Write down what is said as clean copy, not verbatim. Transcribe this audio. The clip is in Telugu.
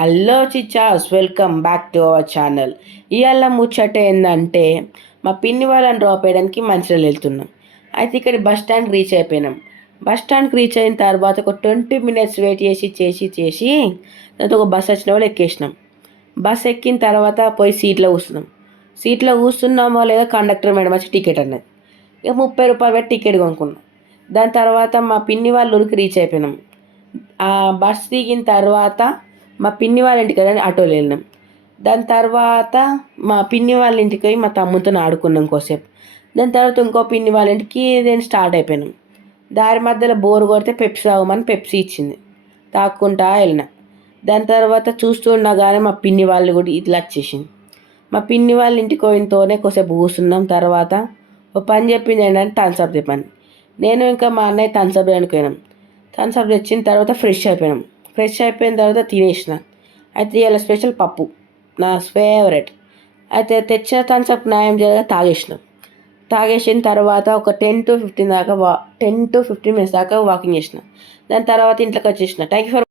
హలో చిచ్చాస్, welcome back to our channel. ఇవాళ ముచ్చట ఏంటంటే మా పిన్ని వాళ్ళని డ్రాప్ చేయడానికి మంచిర్యాల వెళ్తున్నాం. అయితే ఇక్కడ బస్ స్టాండ్ రీచ్ అయిపోయినాం. బస్ స్టాండ్కి రీచ్ అయిన తర్వాత ఒక 20 మినిట్స్ వెయిట్ చేసి తర్వాత ఒక బస్ వచ్చిన వాళ్ళు ఎక్కేసినాం. బస్ ఎక్కిన తర్వాత పోయి సీట్లో కూర్చున్నాం. సీట్లో కూర్చున్నామో లేదా కండక్టర్ మేడం వచ్చి టికెట్ అన్నది. ఇక 30 రూపాయలు పెట్టి టికెట్ కొనుక్కున్నాం. దాని తర్వాత మా పిన్ని వాళ్ళ ఊరికి రీచ్ అయిపోయినాం. ఆ బస్ దిగిన తర్వాత మా పిన్ని వాళ్ళ ఇంటికి ఆటోలో వెళ్ళినాం. దాని తర్వాత మా పిన్ని వాళ్ళ ఇంటికి పోయి మా తమ్ముతో ఆడుకున్నాం కోసేపు. దాని తర్వాత ఇంకో పిన్ని వాళ్ళ ఇంటికి నేను స్టార్ట్ అయిపోయినాం. దారి మధ్యలో బోరు కొడితే పెప్సీ తాగమని పెప్సీ ఇచ్చింది, తాక్కుంటా వెళ్ళిన. దాని తర్వాత చూస్తూ ఉండగానే మా పిన్ని వాళ్ళు కూడా ఇట్లా వచ్చేసింది. మా పిన్ని వాళ్ళ ఇంటికి పోయినతోనే కోసేపు కూర్చున్నాం. తర్వాత ఒక పని చెప్పింది ఏంటంటే థమ్స్అప్ చెప్పండి. నేను ఇంకా మా అన్నయ్య థమ్స్అప్ అనుకున్నాం. థమ్స్అప్ తెచ్చిన తర్వాత ఫ్రెష్ అయిపోయినాం. ఫ్రెష్ అయిపోయిన తర్వాత తినేసిన. అయితే ఇలా స్పెషల్ పప్పు నా ఫేవరెట్. అయితే తెచ్చిన థమ్స్అప్ న్యాయం చేయగా తాగేసిన తర్వాత ఒక 10 to 15 మినిట్స్ దాకా వాకింగ్ చేసిన. దాని తర్వాత ఇంట్లోకి వచ్చేసిన. Thank you for